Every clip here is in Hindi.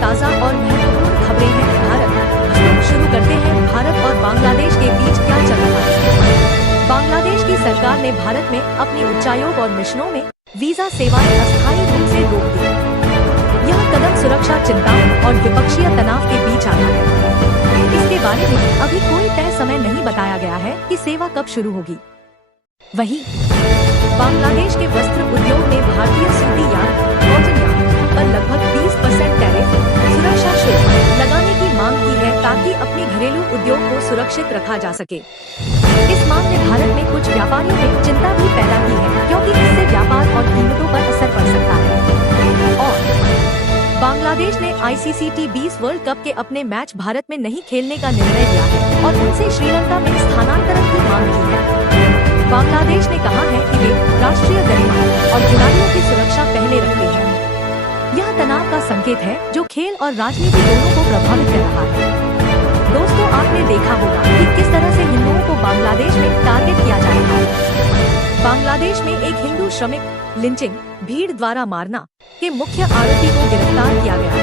ताज़ा और महत्वपूर्ण खबरें हैं। शुरू करते हैं। भारत और बांग्लादेश के बीच क्या चल रहा है। बांग्लादेश की सरकार ने भारत में अपनी उच्चायोग और मिशनों में वीजा सेवाएं अस्थायी रूप से रोक दी। यह कदम सुरक्षा चिंताओं और विपक्षीय तनाव के बीच आया है। इसके बारे में अभी कोई तय समय नहीं बताया गया है कि सेवा कब शुरू होगी। वहीं बांग्लादेश के वस्त्र उद्योग ने भारतीय सूती यार्न कॉटन यार्न पर लगभग 20% टैरिफ सुरक्षा शुल्क लगाने की मांग की है ताकि अपने घरेलू उद्योग को सुरक्षित रखा जा सके। इस मांग ने भारत में कुछ व्यापारियों में चिंता भी पैदा की है, क्योंकि इससे व्यापार और कीमतों पर असर पड़ सकता है। और बांग्लादेश ने ICC T20 वर्ल्ड कप के अपने मैच भारत में नहीं खेलने का निर्णय लिया है और उनसे श्रीलंका में स्थानांतरण की मांग की है। बांग्लादेश ने कहा है कि वे राष्ट्रीय गरिमा और खिलाड़ियों की सुरक्षा पहले रखते हैं। यह तनाव का संकेत है जो खेल और राजनीति दोनों को प्रभावित कर रहा है। दोस्तों, आपने देखा होगा कि किस तरह से हिंदुओं को बांग्लादेश में टारगेट किया जा रहा है। बांग्लादेश में एक हिंदू श्रमिक लिंचिंग भीड़ द्वारा मारना के मुख्य आरोपी को गिरफ्तार किया गया है।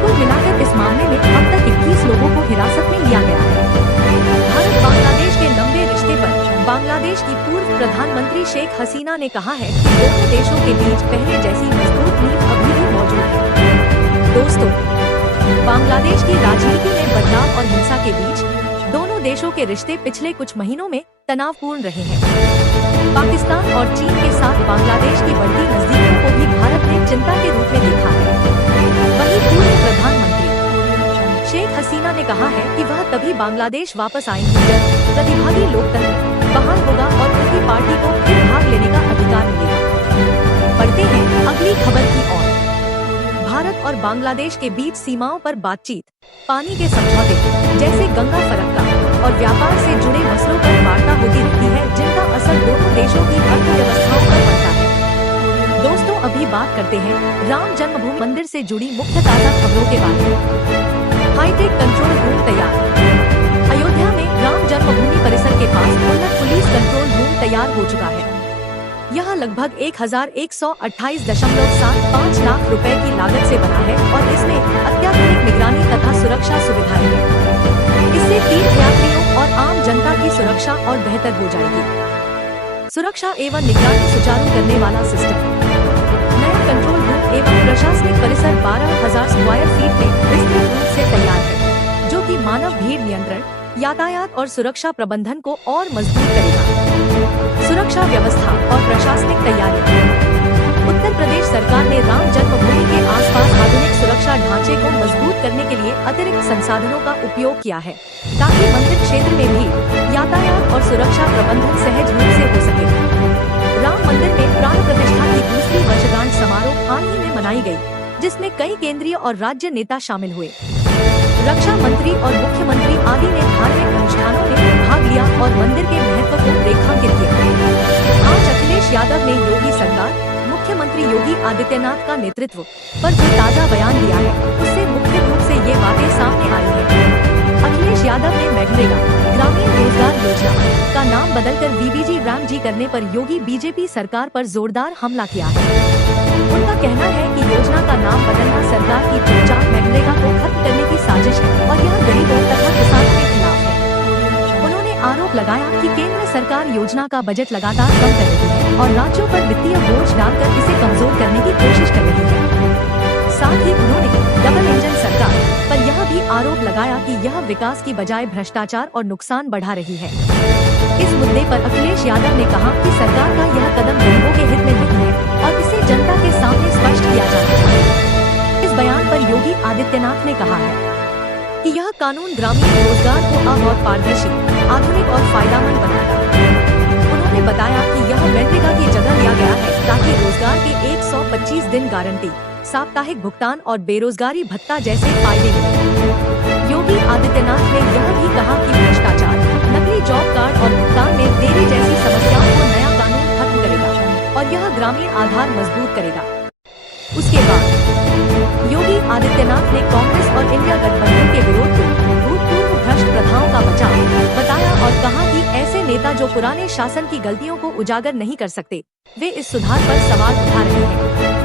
कुल मिलाकर इस मामले में अब तक 21 लोगों को हिरासत में लिया गया है। भारत बांग्लादेश के लंबे रिश्ते पर बांग्लादेश की पूर्व प्रधानमंत्री शेख हसीना ने कहा है कि दोनों देशों के बीच पहले जैसी मजबूत नींव अभी भी मौजूद है। दोस्तों, बांग्लादेश की राजनीति में बदलाव और हिंसा के बीच दोनों देशों के रिश्ते पिछले कुछ महीनों में तनावपूर्ण रहे हैं। पाकिस्तान और चीन के साथ बांग्लादेश की बढ़ती नजदीकियों को भी भारत ने चिंता के रूप में देखा है। वहीं पूर्व प्रधानमंत्री शेख हसीना ने कहा है कि वह तभी बांग्लादेश वापस आएंगी जब प्रतिभागी लोकतंत्र बहाल होगा और उनकी पार्टी को फिर भाग लेने का अधिकार मिलेगा। बढ़ते हैं अगली खबर की ओर। भारत और बांग्लादेश के बीच सीमाओं पर बातचीत, पानी के समझौते जैसे गंगा फरक्का और व्यापार से जुड़े मसलों पर वार्ता होती रहती है, जिनका असर दोनों देशों की अर्थव्यवस्थाओं पर पड़ता है। दोस्तों, अभी बात करते हैं राम जन्मभूमि मंदिर से जुड़ी मुख्य ताज़ा खबरों के बारे में। हाईटेक कंट्रोल रूम तैयार। अयोध्या में राम जन्मभूमि परिसर के पास उन्नत पुलिस कंट्रोल रूम तैयार हो चुका है। यह लगभग 1128.75 लाख रुपए की लागत से बना है और इसमें अत्याधुनिक निगरानी तथा सुरक्षा सुविधाएं हैं। इससे तीर्थयात्रियों और आम जनता की सुरक्षा और बेहतर हो जाएगी। सुरक्षा एवं निगरानी सुचारू करने वाला सिस्टम। नया कंट्रोल रूम एवं प्रशासनिक परिसर 12,000 स्क्वायर फीट में विस्तृत रूप से तैयार है, जो कि मानव भीड़ नियंत्रण, यातायात और सुरक्षा प्रबंधन को और मजबूत करेगा। सुरक्षा व्यवस्था और प्रशासनिक तैयारी। उत्तर प्रदेश सरकार ने राम जन्मभूमि के आसपास आधुनिक सुरक्षा ढांचे को मजबूत करने के लिए अतिरिक्त संसाधनों का उपयोग किया है, ताकि मंदिर क्षेत्र में भी यातायात और सुरक्षा प्रबंधन सहज रूप से हो सके। राम मंदिर में प्राण प्रतिष्ठा की दूसरी वर्षगांठ समारोह हाल ही में मनाई गई, जिसमें कई केंद्रीय और राज्य नेता शामिल हुए। रक्षा मंत्री और मुख्यमंत्री आदि ने धार्मिक अनुष्ठानों में भाग लिया और मंदिर के महत्व को रेखांकित किया। आज अखिलेश यादव ने योगी सरकार, मुख्यमंत्री योगी आदित्यनाथ का नेतृत्व पर जो ताजा बयान दिया है, उससे मुख्य रूप से ये बातें सामने आई हैं। अखिलेश यादव ने मनरेगा ग्रामीण रोजगार योजना का नाम बदलकर VBG रामजी करने पर योगी बीजेपी सरकार पर जोरदार हमला किया है। उनका कहना है कि योजना का नाम बदलना सरकार की चुपचाप मनरेगा को खत्म करने की साजिश है और यह गरीबों तथा किसानों के खिलाफ है। उन्होंने आरोप लगाया कि केंद्र सरकार योजना का बजट लगातार कम कर रही है और राज्यों पर वित्तीय बोझ डालकर इसे कमजोर करने की कोशिश कर रही है। साथ ही उन्होंने डबल इंजन सरकार पर यह भी आरोप लगाया कि यह विकास की बजाय भ्रष्टाचार और नुकसान बढ़ा रही है। इस मुद्दे पर अखिलेश यादव ने कहा कि सरकार का यह कदम गरीबों के हित में नहीं है और इसे जनता के सामने स्पष्ट किया जाना चाहिए। इस बयान पर योगी आदित्यनाथ ने कहा है कि यह कानून ग्रामीण रोजगार को अब और पारदर्शी, आधुनिक और फायदेमंद बनाएगा। उन्होंने बताया कि यह मनरेगा की जगह लिया गया है ताकि रोजगार के 125 दिन गारंटी, साप्ताहिक भुगतान और बेरोजगारी भत्ता जैसे फायदे मिले। योगी आदित्यनाथ ने यह भी कहा कि भ्रष्टाचार, नकली जॉब कार्ड और भुगतान में देरी जैसी समस्याओं को नया कानून खत्म करेगा और यह ग्रामीण आधार मजबूत करेगा। उसके बाद योगी आदित्यनाथ ने कांग्रेस और इंडिया गठबंधन के विरोध को भूतपूर्व भ्रष्ट प्रथाओं का बचाव बताया और कहा कि ऐसे नेता जो पुराने शासन की गलतियों को उजागर नहीं कर सकते, वे इस सुधार पर सवाल उठा रहे हैं।